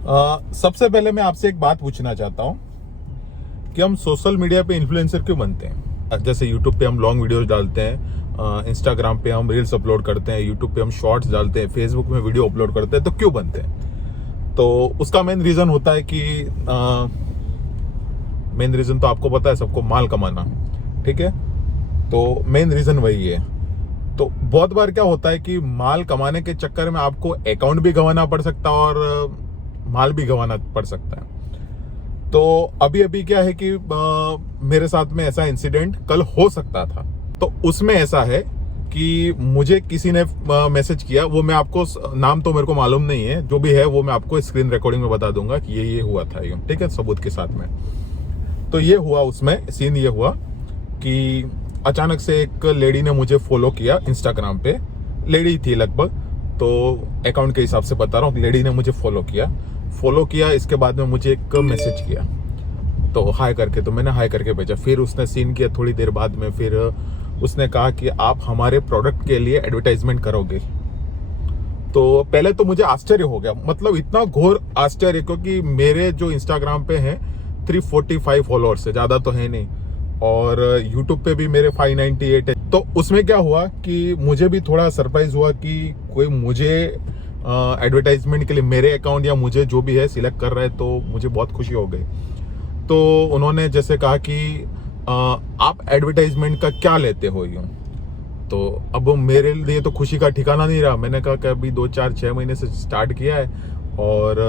सबसे पहले मैं आपसे एक बात पूछना चाहता हूँ कि हम सोशल मीडिया पे इन्फ्लुएंसर क्यों बनते हैं। जैसे यूट्यूब पे हम लॉन्ग वीडियोस डालते हैं, इंस्टाग्राम पे हम रील्स अपलोड करते हैं, यूट्यूब पे हम शॉर्ट्स डालते हैं, फेसबुक में वीडियो अपलोड करते हैं, तो क्यों बनते हैं? तो उसका मेन रीज़न होता है कि मेन रीज़न तो आपको पता है सबको, माल कमाना। ठीक है, तो मेन रीज़न वही है। तो बहुत बार क्या होता है कि माल कमाने के चक्कर में आपको अकाउंट भी गंवाना पड़ सकता है और माल भी गंवाना पड़ सकता है। तो अभी अभी क्या है कि मेरे साथ में ऐसा इंसिडेंट कल हो सकता था। तो उसमें ऐसा है कि मुझे किसी ने मैसेज किया, वो मैं आपको नाम तो मेरे को मालूम नहीं है, जो भी है वो मैं आपको स्क्रीन रिकॉर्डिंग में बता दूंगा कि ये हुआ था, ये ठीक है, सबूत के साथ में। तो ये हुआ, उसमें सीन ये हुआ कि अचानक से एक लेडी ने मुझे फॉलो किया इंस्टाग्राम पे। लेडी थी लगभग, तो अकाउंट के हिसाब से बता रहा हूँ, लेडी ने मुझे फॉलो किया। इसके बाद में मुझे एक मैसेज किया, तो हाय करके, तो मैंने हाय करके भेजा। फिर उसने सीन किया थोड़ी देर बाद में, फिर उसने कहा कि आप हमारे प्रोडक्ट के लिए एडवर्टाइजमेंट करोगे। तो पहले तो मुझे आश्चर्य हो गया, मतलब इतना घोर आश्चर्य, क्योंकि मेरे जो इंस्टाग्राम पे हैं 345 फॉलोअर्स है, ज़्यादा तो है नहीं, और यूट्यूब पे भी मेरे 598 है। तो उसमें क्या हुआ कि मुझे भी थोड़ा सरप्राइज हुआ कि कोई मुझे एडवर्टाइजमेंट के लिए मेरे अकाउंट या मुझे जो भी है सिलेक्ट कर रहा है, तो मुझे बहुत खुशी हो गई। तो उन्होंने जैसे कहा कि आप एडवर्टाइजमेंट का क्या लेते हो यूँ। तो अब मेरे लिए तो खुशी का ठिकाना नहीं रहा। मैंने कहा कि अभी 2-4-6 महीने से स्टार्ट किया है और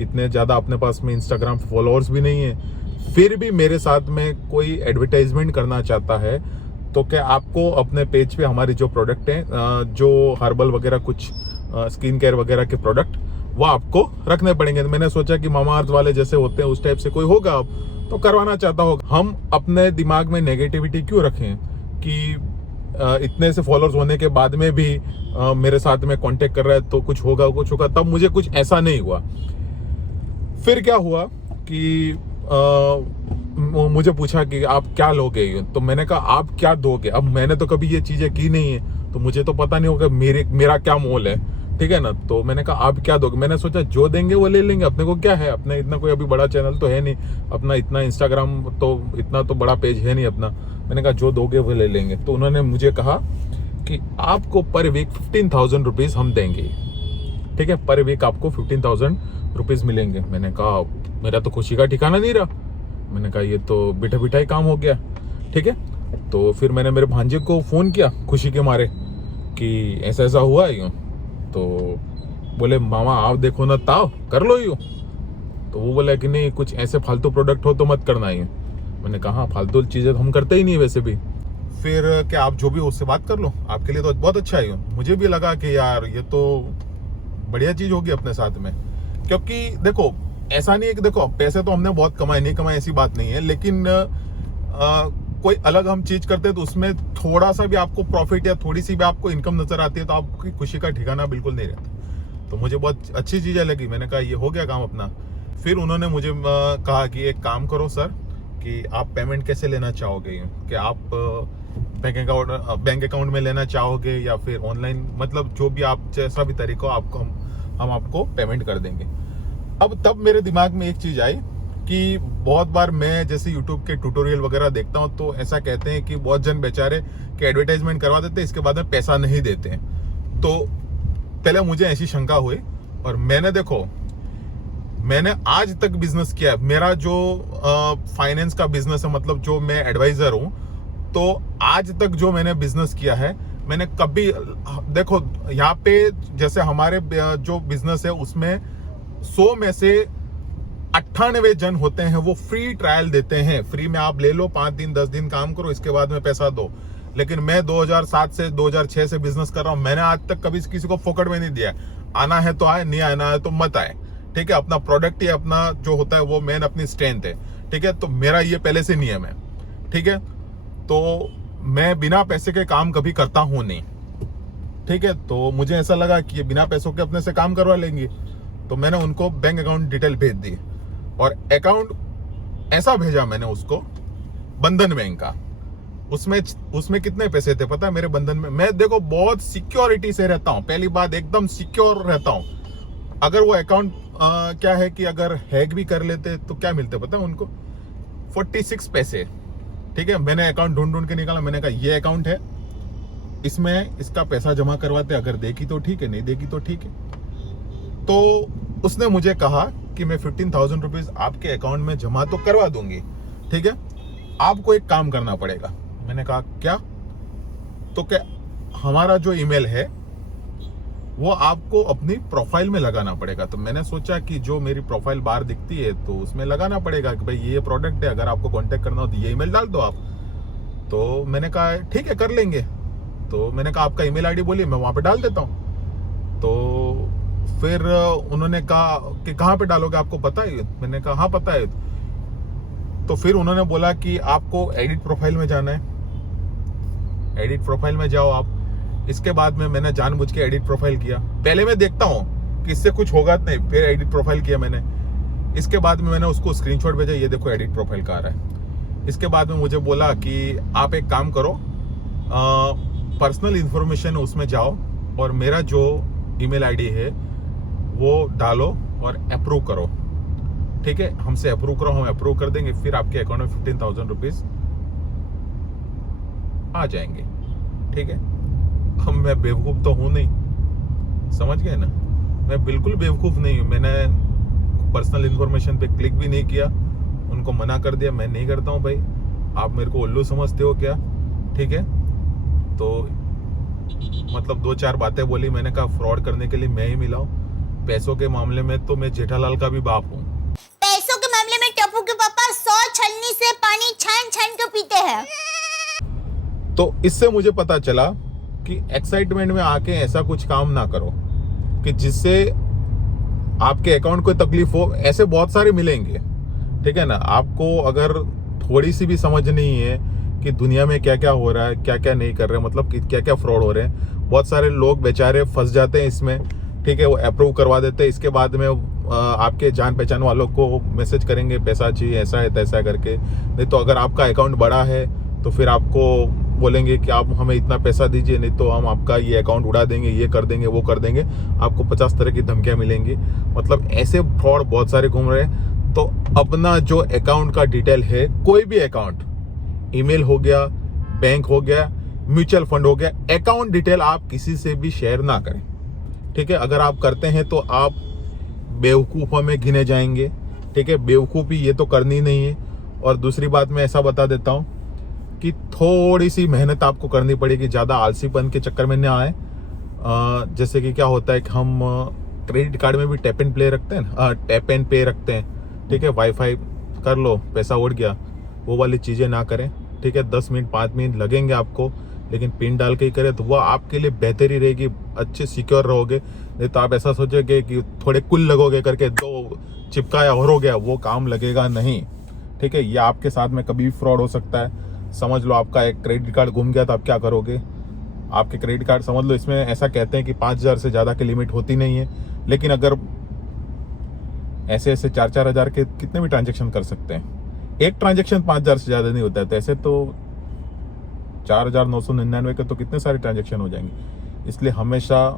इतने ज़्यादा अपने पास में इंस्टाग्राम फॉलोअर्स भी नहीं है, फिर भी मेरे साथ में कोई एडवर्टाइजमेंट करना चाहता है तो क्या आपको अपने पेज पे हमारी जो प्रोडक्ट हैं, जो हर्बल वगैरह कुछ स्किन केयर वगैरह के प्रोडक्ट, वो आपको रखने पड़ेंगे। तो मैंने सोचा कि मामा अर्थ वाले जैसे होते हैं उस टाइप से कोई होगा अब तो करवाना चाहता होगा। हम अपने दिमाग में नेगेटिविटी क्यों रखें कि इतने से फॉलोअर्स होने के बाद में भी मेरे साथ में कांटेक्ट कर रहा है तो कुछ होगा। तब मुझे कुछ ऐसा नहीं हुआ। फिर क्या हुआ कि मुझे पूछा कि आप क्या लोगे, तो मैंने कहा आप क्या दोगे। अब मैंने तो कभी ये चीजें की नहीं है, तो मुझे तो पता नहीं होगा मेरा क्या मोल है, ठीक है ना। तो मैंने कहा आप क्या दोगे। मैंने सोचा जो देंगे वो ले लेंगे, अपने को क्या है, अपने इतना कोई अभी बड़ा चैनल तो है नहीं, अपना इतना इंस्टाग्राम तो इतना तो बड़ा पेज है नहीं अपना। मैंने कहा जो दोगे वो ले लेंगे। तो उन्होंने मुझे कहा कि आपको पर वीक 15,000 रुपीज हम देंगे, ठीक है, पर वीक आपको 15,000 रुपीज मिलेंगे। मैंने कहा मेरा तो खुशी का ठिकाना नहीं रहा। मैंने कहा ये तो बिठा बिठा ही काम हो गया, ठीक है। तो फिर मैंने मेरे भांजे को फोन किया खुशी के मारे कि ऐसा ऐसा हुआ है यूँ। तो बोले मामा आप देखो ना, ताव कर लो यूँ। तो वो बोला कि नहीं, कुछ ऐसे फालतू प्रोडक्ट हो तो मत करना यूँ। मैंने कहा हाँ, फालतू चीजें तो हम करते ही नहीं वैसे भी। फिर क्या आप जो भी हो उससे बात कर लो, आपके लिए तो बहुत अच्छा है यूँ। मुझे भी लगा कि यार ये तो बढ़िया चीज होगी अपने साथ में, क्योंकि देखो ऐसा नहीं है कि देखो पैसे तो हमने बहुत कमाए, नहीं कमाए ऐसी बात नहीं है, लेकिन कोई अलग हम चीज करते हैं तो उसमें थोड़ा सा भी आपको प्रॉफिट या थोड़ी सी भी आपको इनकम नजर आती है तो आपकी खुशी का ठिकाना बिल्कुल नहीं रहता। तो मुझे बहुत अच्छी चीजें लगी। मैंने कहा ये हो गया काम अपना। फिर उन्होंने मुझे कहा कि एक काम करो सर, कि आप पेमेंट कैसे लेना चाहोगे, कि आप बैंक अकाउंट में लेना चाहोगे या फिर ऑनलाइन, मतलब जो भी आप जैसा भी तरीका आपको हम आपको पेमेंट कर देंगे। अब तब मेरे दिमाग में एक चीज आई कि बहुत बार मैं जैसे YouTube के ट्यूटोरियल वगैरह देखता हूँ तो ऐसा कहते हैं कि बहुत जन बेचारे कि एडवर्टाइजमेंट करवा देते हैं, इसके बाद में पैसा नहीं देते हैं। तो पहले मुझे ऐसी शंका हुई और मैंने आज तक बिजनेस किया है। मेरा जो फाइनेंस का बिजनेस है, मतलब जो मैं एडवाइजर हूँ, तो आज तक जो मैंने बिजनेस किया है, मैंने कभी, देखो यहाँ पे जैसे हमारे जो बिजनेस है उसमें 100 में से 98 जन होते हैं वो फ्री ट्रायल देते हैं, फ्री में आप ले लो, 5 दिन 10 दिन काम करो, इसके बाद में पैसा दो। लेकिन मैं 2007 से 2006 से बिजनेस कर रहा हूं, मैंने आज तक कभी किसी को फोकट में नहीं दिया। आना है तो आए, नहीं आना है तो मत आए, ठीक है। अपना प्रोडक्ट ही अपना जो होता है वो मेन अपनी स्ट्रेंथ है, ठीक है। तो मेरा ये पहले से नियम है, ठीक है। तो मैं बिना पैसे के काम कभी करता हूं नहीं, ठीक है। तो मुझे ऐसा लगा कि ये बिना पैसों के अपने से काम करवा लेंगे, तो मैंने उनको बैंक अकाउंट डिटेल भेज दी और अकाउंट ऐसा भेजा मैंने उसको, बंधन बैंक का। उसमें कितने पैसे थे पता है मेरे बंधन में? मैं देखो बहुत सिक्योरिटी से रहता हूं, पहली बात एकदम सिक्योर रहता हूं। अगर वो अकाउंट क्या है कि अगर हैक भी कर लेते तो क्या मिलते पता है उनको, 46 पैसे। ठीक है, मैंने अकाउंट ढूंढ ढूंढ के निकाला, मैंने कहा ये अकाउंट है, इसमें इसका पैसा जमा करवाते, अगर देखी तो ठीक है, नहीं देखी तो ठीक है। तो उसने मुझे कहा कि मैं 15,000 रुपीज आपके अकाउंट में जमा तो करवा दूंगी, ठीक है, आपको एक काम करना पड़ेगा। मैंने कहा क्या? तो क्या, हमारा जो ईमेल है वो आपको अपनी प्रोफाइल में लगाना पड़ेगा। तो मैंने सोचा कि जो मेरी प्रोफाइल बाहर दिखती है तो उसमें लगाना पड़ेगा कि भाई ये प्रोडक्ट है, अगर आपको कांटेक्ट करना हो तो ये ईमेल डाल दो आप। तो मैंने कहा ठीक है, कर लेंगे। तो मैंने कहा आपका ईमेल आईडी बोलिए, मैं वहां पे डाल देता हूँ। तो फिर उन्होंने कहा कि कहाँ पे डालोगे, आपको पता है? मैंने कहा हाँ पता है। तो फिर उन्होंने बोला कि आपको एडिट प्रोफाइल में जाना है, एडिट प्रोफाइल में जाओ आप। इसके बाद में मैंने जानबूझ के एडिट प्रोफाइल किया। पहले मैं देखता हूँ कि इससे कुछ होगा नहीं, फिर एडिट प्रोफाइल किया मैंने। इसके बाद में मैंने उसको स्क्रीनशॉट भेजा, ये देखो एडिट प्रोफाइल का आ रहा है। इसके बाद में मुझे बोला कि आप एक काम करो, पर्सनल इंफॉर्मेशन उसमें जाओ और मेरा जो ईमेल आईडी है वो डालो और अप्रूव करो। ठीक है, हमसे अप्रूव करो, हम अप्रूव कर देंगे, फिर आपके अकाउंट में 15,000 रुपीज आ जाएंगे। ठीक है, अब मैं बेवकूफ तो हूं नहीं, समझ गए ना, मैं बिल्कुल बेवकूफ नहीं हूं। मैंने पर्सनल इंफॉर्मेशन पे क्लिक भी नहीं किया, उनको मना कर दिया, मैं नहीं करता हूं भाई, आप मेरे को उल्लू समझते हो क्या? ठीक है, तो मतलब 2-4 बातें बोली। मैंने कहा फ्रॉड करने के लिए मैं ही मिला हूं, पैसों के मामले में तो मैं जेठालाल का भी बाप हूं। पैसों के मामले में टप्पू के पापा 100 छलनी से पानी छान छान के पीते हैं। तो इससे मुझे पता चला कि एक्साइटमेंट में आके ऐसा कुछ काम ना करो कि जिससे आपके अकाउंट को तकलीफ हो। ऐसे बहुत सारे मिलेंगे, ठीक है ना। आपको अगर थोड़ी सी भी समझ नहीं है कि दुनिया में क्या क्या हो रहा है, क्या क्या नहीं कर रहे, मतलब कि क्या क्या फ्रॉड हो रहे हैं, बहुत सारे लोग बेचारे फंस जाते हैं इसमें। ठीक है, वो अप्रूव करवा देते हैं, इसके बाद में आपके जान पहचान वालों को मैसेज करेंगे पैसा चाहिए, ऐसा है तैसा करके। नहीं तो अगर आपका अकाउंट बड़ा है तो फिर आपको बोलेंगे कि आप हमें इतना पैसा दीजिए, नहीं तो हम आपका ये अकाउंट उड़ा देंगे, ये कर देंगे, वो कर देंगे। आपको 50 तरह की धमकियां मिलेंगी। मतलब ऐसे फ्रॉड बहुत सारे घूम रहे हैं। तो अपना जो अकाउंट का डिटेल है, कोई भी अकाउंट, ईमेल हो गया, बैंक हो गया, म्यूचुअल फंड हो गया, अकाउंट डिटेल आप किसी से भी शेयर ना करें। ठीक है, अगर आप करते हैं तो आप बेवकूफ़ों में गिने जाएंगे। ठीक है, बेवकूफ़ी ये तो करनी नहीं है। और दूसरी बात मैं ऐसा बता देता हूँ कि थोड़ी सी मेहनत आपको करनी पड़ेगी, ज़्यादा आलसीपन के चक्कर में ना आए। जैसे कि क्या होता है कि हम क्रेडिट कार्ड में भी टैप एंड प्ले रखते हैं, टैप एंड पे रखते हैं। ठीक है, वाईफाई कर लो, पैसा उड़ गया, वो वाली चीज़ें ना करें। ठीक है, 10 मिनट 5 मिनट लगेंगे आपको, लेकिन पिन डाल के ही करें तो वह आपके लिए बेहतरी रहेगी, अच्छे सिक्योर रहोगे। नहीं तो आप ऐसा सोचोगे कि थोड़े कुल लगोगे करके दो चिपकाया और हो गया, वो काम लगेगा नहीं। ठीक है, ये आपके साथ में कभी भी फ्रॉड हो सकता है। समझ लो आपका एक क्रेडिट कार्ड गुम गया तो आप क्या करोगे? आपके क्रेडिट कार्ड समझ लो, इसमें ऐसा कहते हैं कि 5,000 से ज़्यादा की लिमिट होती नहीं है, लेकिन अगर ऐसे 4-4 हज़ार के कितने भी ट्रांजेक्शन कर सकते हैं। एक ट्रांजेक्शन 5,000 से ज़्यादा नहीं होता है, तो ऐसे तो 4,999 के तो कितने सारे ट्रांजेक्शन हो जाएंगे। इसलिए हमेशा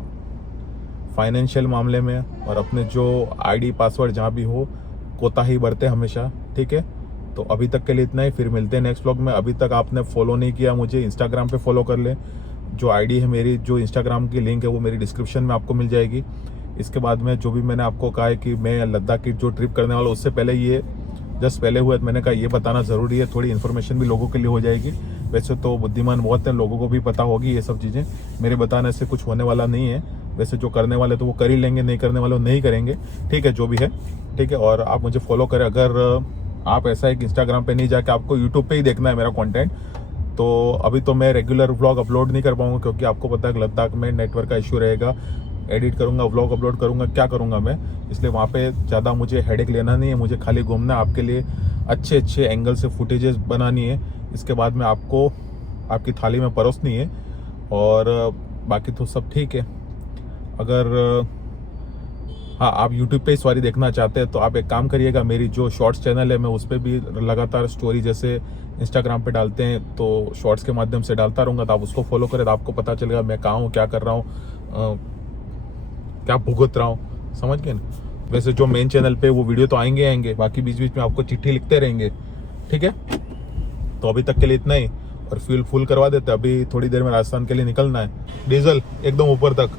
फाइनेंशियल मामले में और अपने जो आईडी पासवर्ड जहाँ भी हो, कोताही बरते हमेशा। ठीक है, तो अभी तक के लिए इतना ही, फिर मिलते हैं नेक्स्ट व्लॉग में। अभी तक आपने फॉलो नहीं किया मुझे, इंस्टाग्राम पे फॉलो कर लें। जो आईडी है मेरी, जो इंस्टाग्राम की लिंक है वो मेरी डिस्क्रिप्शन में आपको मिल जाएगी। इसके बाद में जो भी मैंने आपको कहा है कि मैं लद्दाख की जो ट्रिप करने वाला, उससे पहले ये जस्ट पहले हुआ, तो मैंने कहा ये बताना ज़रूरी है, थोड़ी इन्फॉर्मेशन भी लोगों के लिए हो जाएगी। वैसे तो बुद्धिमान बहुत हैं, लोगों को भी पता होगी ये सब चीज़ें, मेरे बताने से कुछ होने वाला नहीं है। वैसे जो करने वाले तो वो कर ही लेंगे, नहीं करने वाले वो नहीं करेंगे। ठीक है, जो भी है। ठीक है, और आप मुझे फॉलो करें। अगर आप ऐसा है कि इंस्टाग्राम पे नहीं जाके आपको यूट्यूब पे ही देखना है मेरा कंटेंट, तो अभी तो मैं रेगुलर व्लॉग अपलोड नहीं कर पाऊंगा, क्योंकि आपको पता है कि लद्दाख में नेटवर्क का इशू रहेगा। एडिट करूंगा, व्लॉग अपलोड करूंगा, क्या करूंगा मैं, इसलिए वहाँ पे ज़्यादा मुझे हेडेक लेना नहीं है। मुझे खाली घूमना है, आपके लिए अच्छे अच्छे एंगल से फुटेजेस बनानी है। इसके बाद में आपको आपकी थाली में परोसनी है, और बाकी तो सब ठीक है। अगर हाँ, आप यूट्यूब पे ही सॉरी देखना चाहते हैं तो आप एक काम करिएगा, मेरी जो शॉर्ट्स चैनल है मैं उस पर भी लगातार स्टोरी जैसे इंस्टाग्राम पे डालते हैं, तो शॉर्ट्स के माध्यम से डालता रहूँगा। तो आप उसको फॉलो करें तो आपको पता चलेगा मैं कहाँ हूँ, क्या कर रहा हूँ, क्या भुगत रहा हूँ। समझ गए ना। वैसे जो मेन चैनल पे वो वीडियो तो आएंगे, बाकी बीच बीच में आपको चिट्ठी लिखते रहेंगे, ठीक है। तो अभी तक के लिए इतना ही, और फ्यूल फुल करवा देते हैं। अभी थोड़ी देर में राजस्थान के लिए निकलना है। डीजल एकदम ऊपर तक।